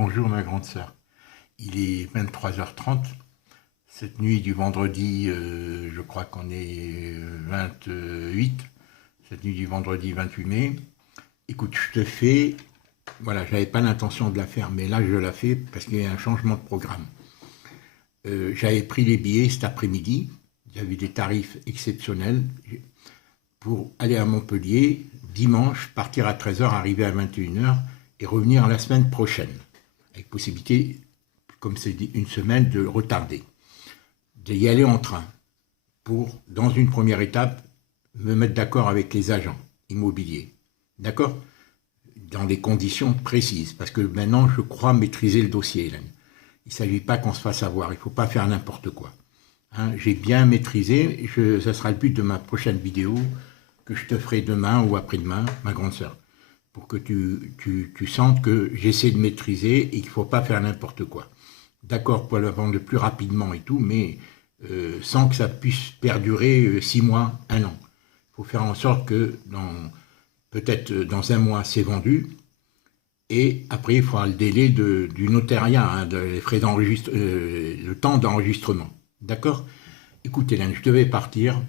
Bonjour ma grande sœur. Il est 23h30. Cette nuit du vendredi, je crois qu'on est 28. Cette nuit du vendredi 28 mai. Écoute, je te fais... Voilà, j'avais pas l'intention de la faire, mais là je la fais parce qu'il y a un changement de programme. J'avais pris les billets cet après-midi. Il y avait des tarifs exceptionnels pour aller à Montpellier dimanche, partir à 13h, arriver à 21h et revenir la semaine prochaine. Avec possibilité, comme c'est une semaine, de retarder, d'y aller en train, pour, dans une première étape, me mettre d'accord avec les agents immobiliers, d'accord? Dans des conditions précises, parce que maintenant, je crois maîtriser le dossier, Hélène. Il ne s'agit pas qu'on se fasse avoir, il ne faut pas faire n'importe quoi. Hein, j'ai bien maîtrisé, ça sera le but de ma prochaine vidéo, que je te ferai demain ou après-demain, ma grande sœur, pour que tu sentes que j'essaie de maîtriser et qu'il ne faut pas faire n'importe quoi. D'accord pour la vendre plus rapidement et tout, mais sans que ça puisse perdurer 6 mois, 1 an. Il faut faire en sorte que peut-être dans 1 mois, c'est vendu. Et après, il faudra le délai du notariat, hein, les frais d'enregistrement, le temps d'enregistrement. D'accord? Écoute Hélène, je devais partir.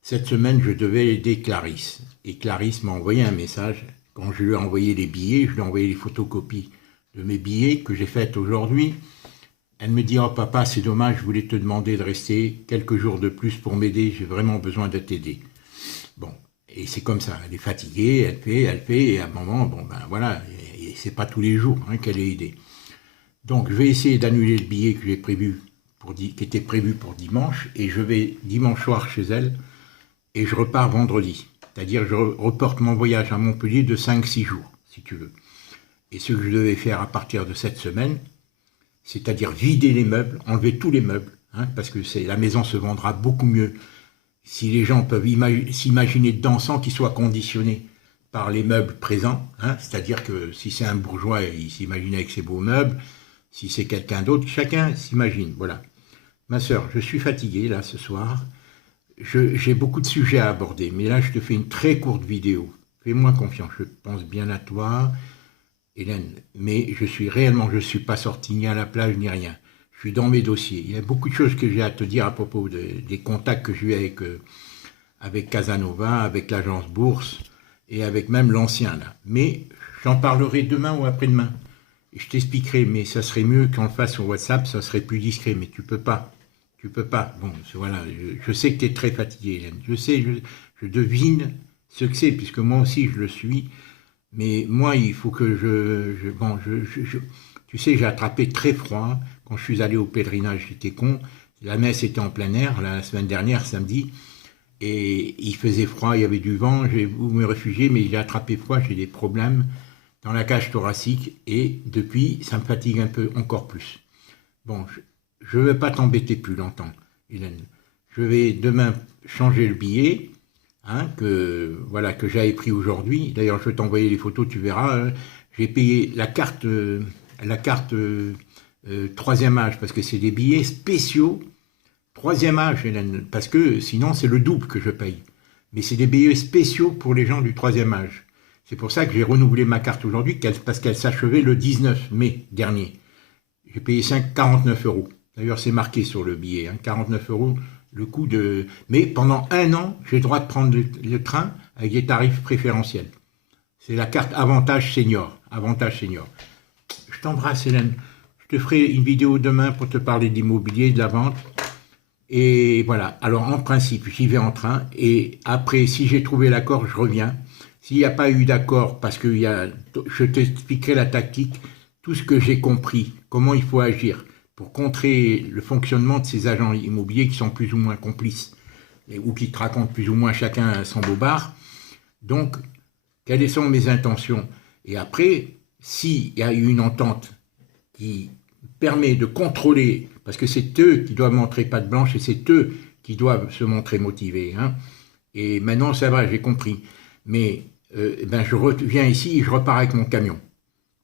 Cette semaine, je devais aider Clarisse. Et Clarisse m'a envoyé un message. Quand je lui ai envoyé les billets, je lui ai envoyé les photocopies de mes billets que j'ai faites aujourd'hui. Elle me dit « Oh papa, c'est dommage, je voulais te demander de rester quelques jours de plus pour m'aider, j'ai vraiment besoin de t'aider. » Bon, et c'est comme ça, elle est fatiguée, elle fait, et à un moment, bon ben voilà, et c'est pas tous les jours hein, qu'elle est aidée. Donc je vais essayer d'annuler le billet que j'ai prévu, qui était prévu pour dimanche, et je vais dimanche soir chez elle, et je repars vendredi. C'est-à-dire je reporte mon voyage à Montpellier de 5-6 jours, si tu veux. Et ce que je devais faire à partir de cette semaine, c'est-à-dire vider les meubles, enlever tous les meubles, hein, parce que la maison se vendra beaucoup mieux si les gens peuvent s'imaginer dedans sans qu'ils soient conditionnés par les meubles présents. Hein, c'est-à-dire que si c'est un bourgeois, il s'imagine avec ses beaux meubles, si c'est quelqu'un d'autre, chacun s'imagine. Voilà. Ma sœur, je suis fatigué là ce soir. J'ai beaucoup de sujets à aborder, mais là je te fais une très courte vidéo. Fais-moi confiance, je pense bien à toi, Hélène, mais je ne suis pas sorti ni à la plage ni rien. Je suis dans mes dossiers. Il y a beaucoup de choses que j'ai à te dire à propos des contacts que j'ai eu avec Casanova, avec l'agence Bourse et avec même l'ancien là. Mais j'en parlerai demain ou après-demain. Et je t'expliquerai, mais ça serait mieux qu'on le fasse sur WhatsApp, ça serait plus discret, mais tu peux pas. Tu peux pas. Bon, voilà, je sais que tu es très fatigué, Hélène. Je sais, je devine ce que c'est, puisque moi aussi je le suis. Mais moi, il faut que tu sais, j'ai attrapé très froid quand je suis allé au pèlerinage. J'étais con. La messe était en plein air la semaine dernière, samedi, et il faisait froid, il y avait du vent. J'ai voulu me réfugier, mais j'ai attrapé froid. J'ai des problèmes dans la cage thoracique, et depuis, ça me fatigue un peu encore plus. Bon, je ne vais pas t'embêter plus longtemps, Hélène. Je vais demain changer le billet. Hein, que j'avais pris aujourd'hui. D'ailleurs, je vais t'envoyer les photos, tu verras. Hein. J'ai payé la carte 3e âge, parce que c'est des billets spéciaux 3e âge, Hélène, parce que sinon c'est le double que je paye. Mais c'est des billets spéciaux pour les gens du 3e âge. C'est pour ça que j'ai renouvelé ma carte aujourd'hui, parce qu'elle s'achevait le 19 mai dernier. J'ai payé 49 €. D'ailleurs, c'est marqué sur le billet, hein, 49 € le coût de... Mais pendant 1 an, j'ai le droit de prendre le train avec des tarifs préférentiels. C'est la carte Avantage Senior. Avantage Senior. Je t'embrasse, Hélène. Je te ferai une vidéo demain pour te parler d'immobilier, de la vente. Et voilà. Alors, en principe, j'y vais en train. Et après, si j'ai trouvé l'accord, je reviens. S'il n'y a pas eu d'accord, parce que je t'expliquerai la tactique, tout ce que j'ai compris, comment il faut agir pour contrer le fonctionnement de ces agents immobiliers qui sont plus ou moins complices, ou qui te racontent plus ou moins chacun son bobard. Donc, quelles sont mes intentions? Et après, s'il y a eu une entente qui permet de contrôler, parce que c'est eux qui doivent montrer patte blanche, et c'est eux qui doivent se montrer motivés. Hein. Et maintenant, ça va, j'ai compris. Mais je reviens ici et je repars avec mon camion.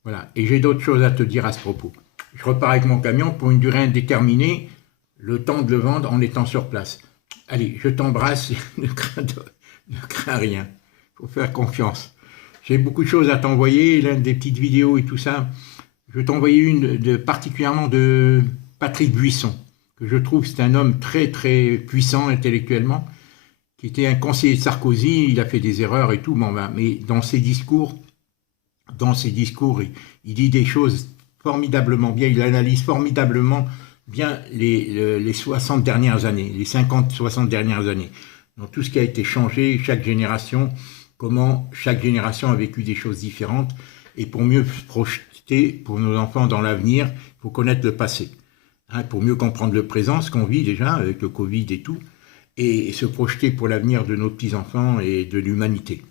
Voilà. Et j'ai d'autres choses à te dire à ce propos. Je repars avec mon camion pour une durée indéterminée, le temps de le vendre en étant sur place. Allez, je t'embrasse, ne crains rien. Il faut faire confiance. J'ai beaucoup de choses à t'envoyer, des petites vidéos et tout ça. je vais t'envoyer une particulièrement de Patrick Buisson, que je trouve c'est un homme très très puissant intellectuellement, qui était un conseiller de Sarkozy, il a fait des erreurs et tout, mais dans ses discours, il dit des choses formidablement bien, il analyse formidablement bien les 60 dernières années, les 50-60 dernières années. Donc tout ce qui a été changé, chaque génération, comment chaque génération a vécu des choses différentes, et pour mieux se projeter pour nos enfants dans l'avenir, il faut connaître le passé. Hein, pour mieux comprendre le présent, ce qu'on vit déjà avec le Covid et tout, et se projeter pour l'avenir de nos petits-enfants et de l'humanité.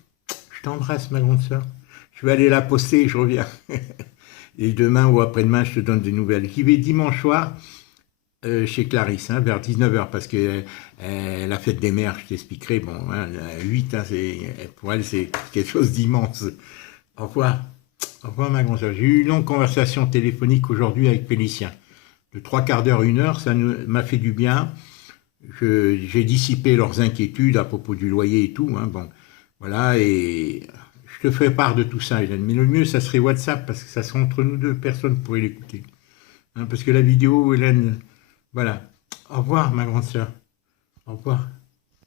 Je t'embrasse, ma grande sœur. Je vais aller la poster et je reviens. Et demain ou après-demain, je te donne des nouvelles. J'y vais dimanche soir chez Clarisse, hein, vers 19h, parce que la fête des mères, je t'expliquerai, bon, hein, 8, hein, pour elle, c'est quelque chose d'immense. Au revoir. Au revoir, ma grande sœur. J'ai eu une longue conversation téléphonique aujourd'hui avec Félicien. De 3/4 d'heure, 1 heure, ça m'a fait du bien. J'ai dissipé leurs inquiétudes à propos du loyer et tout, hein, bon, voilà, et je te fais part de tout ça, Hélène. Mais le mieux, ça serait WhatsApp, parce que ça serait entre nous deux, personne ne pourrait l'écouter. Hein, parce que la vidéo, Hélène, voilà. Au revoir, ma grande sœur. Au revoir.